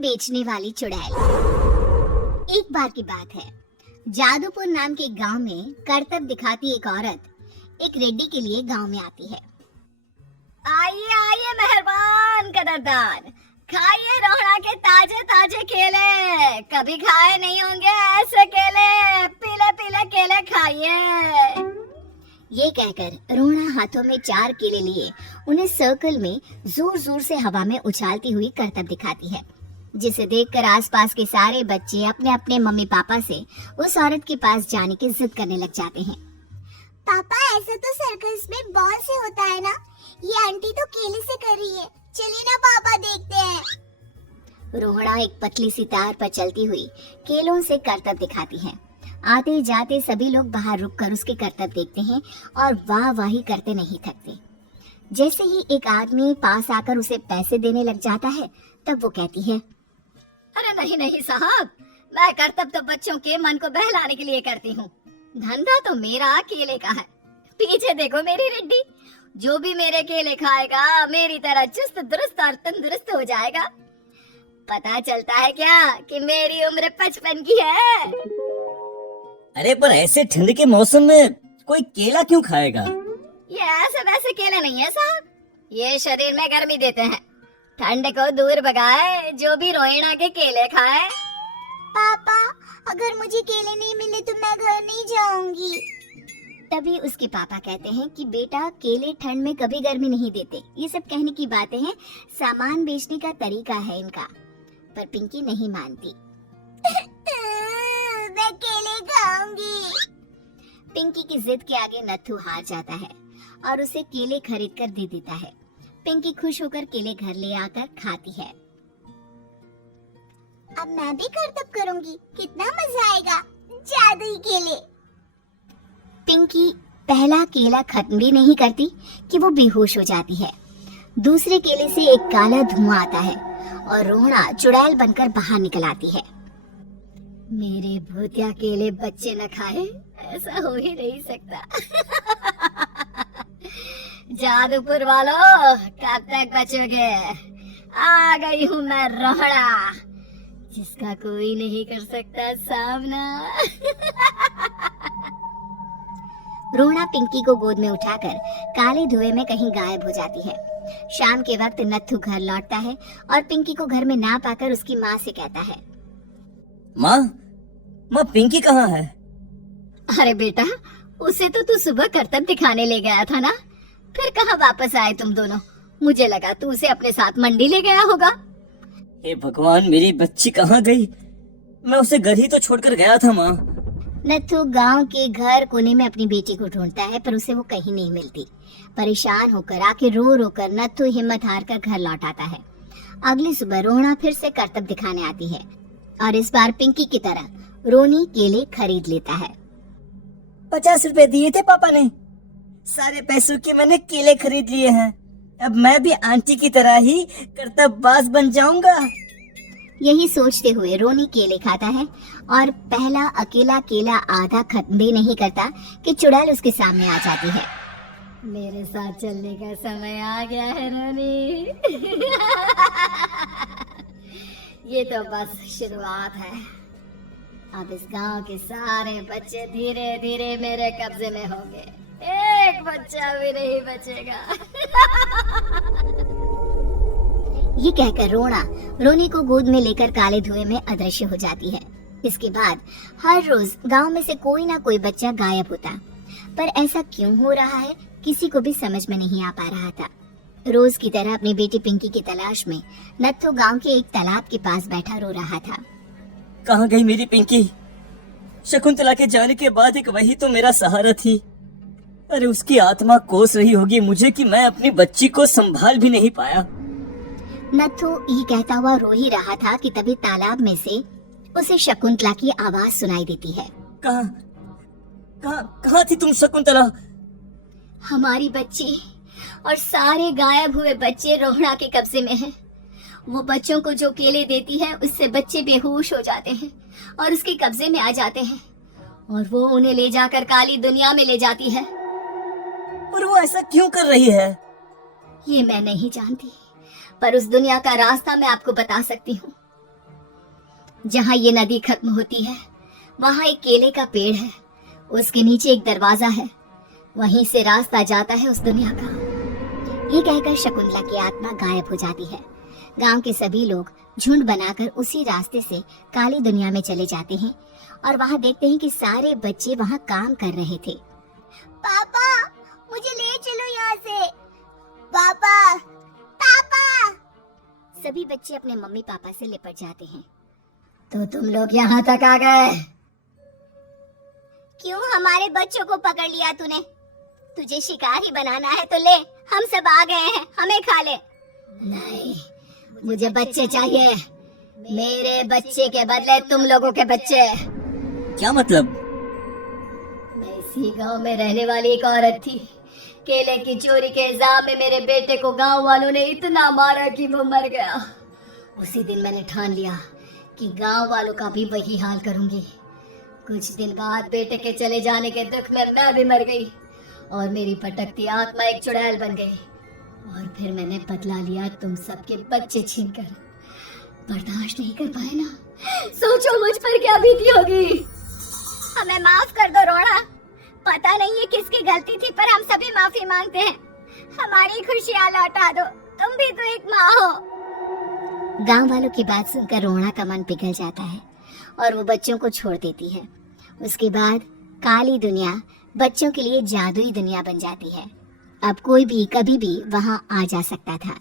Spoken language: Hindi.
बेचने वाली चुड़ैल। एक बार की बात है, जादूपुर नाम के गांव में करतब दिखाती एक औरत एक रेड्डी के लिए गांव में आती है। आइए आइए मेहरबान कदरदान, खाइए रोहड़ा के ताजे ताजे केले, कभी खाए नहीं होंगे ऐसे केले, पीले पीले केले खाइए। ये कहकर रोहड़ा हाथों में 4 केले लिए उन्हें सर्कल में जोर जोर से हवा में उछालती हुई करतब दिखाती है, जिसे देखकर आसपास के सारे बच्चे अपने अपने मम्मी पापा से उस औरत के पास जाने की जिद करने लग जाते हैं। पापा ऐसा तो सर्कस में बॉल से होता है ना, ये आंटी तो केले से कर रही है, चलिए ना पापा देखते हैं। रोहड़ा एक पतली सी तार पर चलती हुई केलों से करतब दिखाती है। आते जाते सभी लोग बाहर रुककर उसके करतब देखते हैं और वाह वाही करते नहीं थकते। जैसे ही एक आदमी पास आकर उसे पैसे देने लग जाता है, तब वो कहती है, अरे नहीं नहीं साहब, मैं करतब तो बच्चों के मन को बहलाने के लिए करती हूँ, धंधा तो मेरा केले का है। पीछे देखो मेरी रेड्डी, जो भी मेरे केले खाएगा मेरी तरह चुस्त दुरुस्त और तंदुरुस्त हो जाएगा। पता चलता है क्या कि मेरी उम्र 55 की है। अरे पर ऐसे ठंड के मौसम में कोई केला क्यों खाएगा? ये ऐसे वैसे केले नहीं है साहब, ये शरीर में गर्मी देते हैं, ठंड को दूर भगाए, जो भी रोहिणा के केले खाए। पापा अगर मुझे केले नहीं मिले तो मैं घर नहीं जाऊंगी। तभी उसके पापा कहते हैं कि बेटा केले ठंड में कभी गर्मी नहीं देते, ये सब कहने की बातें हैं, सामान बेचने का तरीका है इनका। पर पिंकी नहीं मानती। मैं केले खाऊंगी। पिंकी की जिद के आगे नत्थू हार जाता है और उसे केले खरीद कर दे देता है। पिंकी खुश होकर केले घर ले आकर खाती है। अब मैं भी करतब करूंगी, कितना मजा आएगा, जादुई केले। पिंकी पहला केला खत्म भी नहीं करती कि वो बेहोश हो जाती है। दूसरे केले से एक काला धुआं आता है और रोहड़ा चुड़ैल बनकर बाहर निकल आती है। मेरे भूतिया केले बच्चे न खाए, ऐसा हो ही नहीं सकता। जादूपुर वालों, कब तक बचोगे? आ गई हूँ मैं रोहड़ा, जिसका कोई नहीं कर सकता सामना। रोहड़ा पिंकी को गोद में उठाकर काले धुएं में कहीं गायब हो जाती है। शाम के वक्त नत्थू घर लौटता है और पिंकी को घर में ना पाकर उसकी माँ से कहता है, माँ पिंकी कहाँ है? अरे बेटा, उसे तो तू सुबह करतब दिखाने ले गया था ना, फिर कहाँ वापस आए तुम दोनों? मुझे लगा तू उसे अपने साथ मंडी ले गया होगा। हे भगवान, मेरी बच्ची कहाँ गई? मैं उसे घर ही तो छोड़कर गया था माँ। नत्थू गांव के घर कोने में अपनी बेटी को ढूंढता है, पर उसे वो कहीं नहीं मिलती। परेशान होकर आके रो रो कर नत्थू हिम्मत हार कर घर लौट आता है। अगली सुबह रोहड़ा फिर से करतब दिखाने आती है और इस बार पिंकी की तरह रोनी केले खरीद लेता है। 50 रुपए दिए थे पापा ने, सारे पैसों के मैंने केले खरीद लिए हैं। अब मैं भी आंटी की तरह ही करतबबाज बन जाऊंगा। यही सोचते हुए रोनी केले खाता है और पहला अकेला केला आधा खत्म भी नहीं करता कि चुड़ैल उसके सामने आ जाती है। मेरे साथ चलने का समय आ गया है रोनी। ये तो बस शुरुआत है, अब इस गांव के सारे बच्चे धीरे धीरे मेरे कब्जे में होंगे, एक बच्चा भी नहीं बचेगा। ये कहकर रोनी को गोद में लेकर काले धुएं में अदृश्य हो जाती है। इसके बाद हर रोज गांव में से कोई ना कोई बच्चा गायब होता, पर ऐसा क्यों हो रहा है किसी को भी समझ में नहीं आ पा रहा था। रोज की तरह अपनी बेटी पिंकी की तलाश में नत्थू गांव के एक तालाब के पास बैठा रो रहा था। कहाँ गई मेरी पिंकी? शकुंतला के जाने के बाद एक वही तो मेरा सहारा थी। अरे उसकी आत्मा कोस रही होगी मुझे कि मैं अपनी बच्ची को संभाल भी नहीं पाया। नत्थू ये कहता हुआ रो ही रहा था कि तभी तालाब में से उसे शकुंतला की आवाज सुनाई देती है। कहाँ थी तुम शकुंतला? हमारी बच्ची और सारे गायब हुए बच्चे रोहड़ा के कब्जे में हैं। वो बच्चों को जो केले देती है उससे बच्चे बेहोश हो जाते हैं और उसके कब्जे में आ जाते हैं और वो उन्हें ले जाकर काली दुनिया में ले जाती है। पर वो ऐसा क्यों कर रही है? ये मैं नहीं जानती, पर उस दुनिया का रास्ता मैं आपको बता सकती हूँ। जहाँ ये नदी खत्म होती है वहाँ एक केले का पेड़ है, उसके नीचे एक दरवाजा है, वहीं से रास्ता जाता है उस दुनिया का। ये कहकर शकुंतला की आत्मा गायब हो जाती है। गांव के सभी लोग झुंड बनाकर उसी रास्ते से काली दुनिया में चले जाते हैं और वहाँ देखते हैं कि सारे बच्चे वहाँ काम कर रहे थे। पापा, मुझे ले चलो यहाँ से। पापा, पापा। सभी बच्चे अपने मम्मी पापा से लिपट जाते हैं। तो तुम लोग यहाँ तक आ गए? क्यों हमारे बच्चों को पकड़ लिया तूने? तुझे शिकार ही बनाना है तो ले, हम सब आ गए हैं, हमें खा ले। नहीं, मुझे बच्चे चाहिए, मेरे बच्चे के बदले तुम लोगों के बच्चे। क्या मतलब? मैं इसी गांव में रहने वाली एक औरत थी। केले की चोरी के इल्जाम में मेरे बेटे को गांव वालों ने इतना मारा कि वो मर गया। उसी दिन मैंने ठान लिया कि गांव वालों का भी वही हाल करूंगी। कुछ दिन बाद बेटे के चले जाने के दुख में मैं भी मर गई और मेरी भटकती आत्मा एक चुड़ैल बन गई। और फिर मैंने बदला लिया तुम सबके बच्चे छीनकर। बर्दाश्त नहीं कर पाए ना? सोचो मुझ पर क्या बीती होगी। हमें माफ कर दो रोड़ा। पता नहीं ये किसकी गलती थी, पर हम सभी माफी मांगते हैं। हमारी खुशियां लौटा दो, तुम भी तो एक माँ हो। गांव वालों की बात सुनकर रोड़ा का मन पिघल जाता है और वो बच्चों को छोड़ देती है। उसके बाद काली दुनिया बच्चों के लिए जादुई दुनिया बन जाती है। अब कोई भी कभी भी वहां आ जा सकता था।